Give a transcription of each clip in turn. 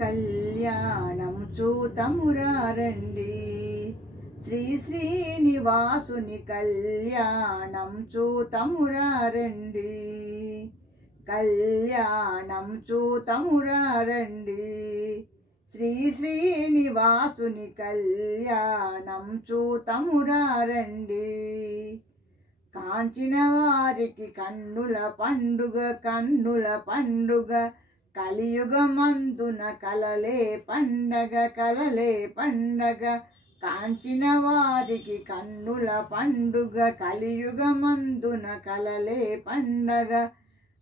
కళ్యాణం చూతమురారండి. శ్రీ శ్రీనివాసుని కళ్యాణం చూతమురారండి. కళ్యాణం చూతమురారండి. శ్రీ శ్రీనివాసుని కళ్యాణం చూతమురారండి. కాంచిన వారికి కన్నుల పండుగ కన్నుల పండుగ, కలియుగమందున కలలే పండగ కలలే పండగ. కాంచిన వారికి కన్నుల పండుగ కలియుగమందున కలలే పండగ.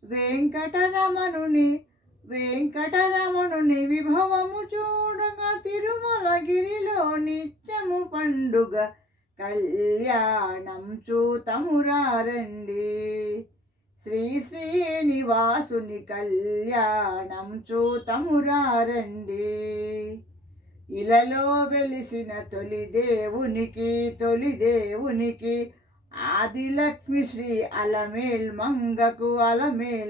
వెంకటరమణుని విభవము చూడగా తిరుమలగిరిలో నిత్యము పండుగ. కళ్యాణం చూతమురారండి. శ్రీ శ్రీనివాసుని కళ్యాణం చూతమురారండి. ఇలలో వెలిసిన తొలి దేవునికి ఆదిలక్ష్మి శ్రీ అలమేల్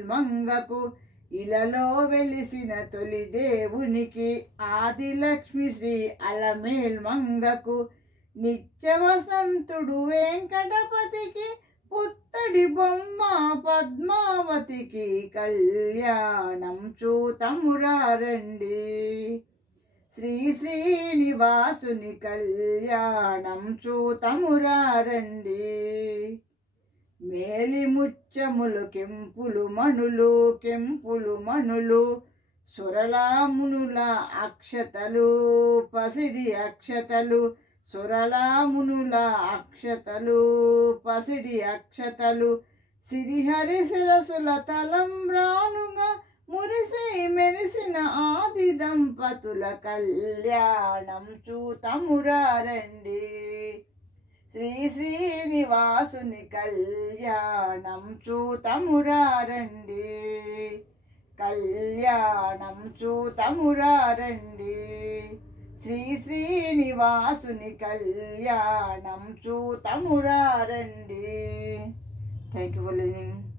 మంగకు ఇలలో వెలిసిన తొలి దేవునికి ఆదిలక్ష్మి శ్రీ అలమేల్ మంగకు నిత్య వసంతుడు వెంకటపతికి పుత్తడి బొమ్మ పద్మావతికి కళ్యాణం చూతమురారండి. శ్రీ శ్రీనివాసుని కళ్యాణం చూతమురారండి. మేలి ముత్యములు కెంపులు మణులు సురలామునుల అక్షతలు పసిడి అక్షతలు సురలామునుల అక్షతలు పసిడి అక్షతలు సిరిహరి శిరసుల తలంబ్రాలుగా మురిసి మెరిసిన ఆది దంపతుల కళ్యాణం చూతమురారండి. శ్రీ శ్రీనివాసుని కళ్యాణం చూతమురారండి. కళ్యాణం చూతమురారండి. శ్రీ శ్రీనివాసుని కళ్యాణం చూతమురారండి. Thank you for listening.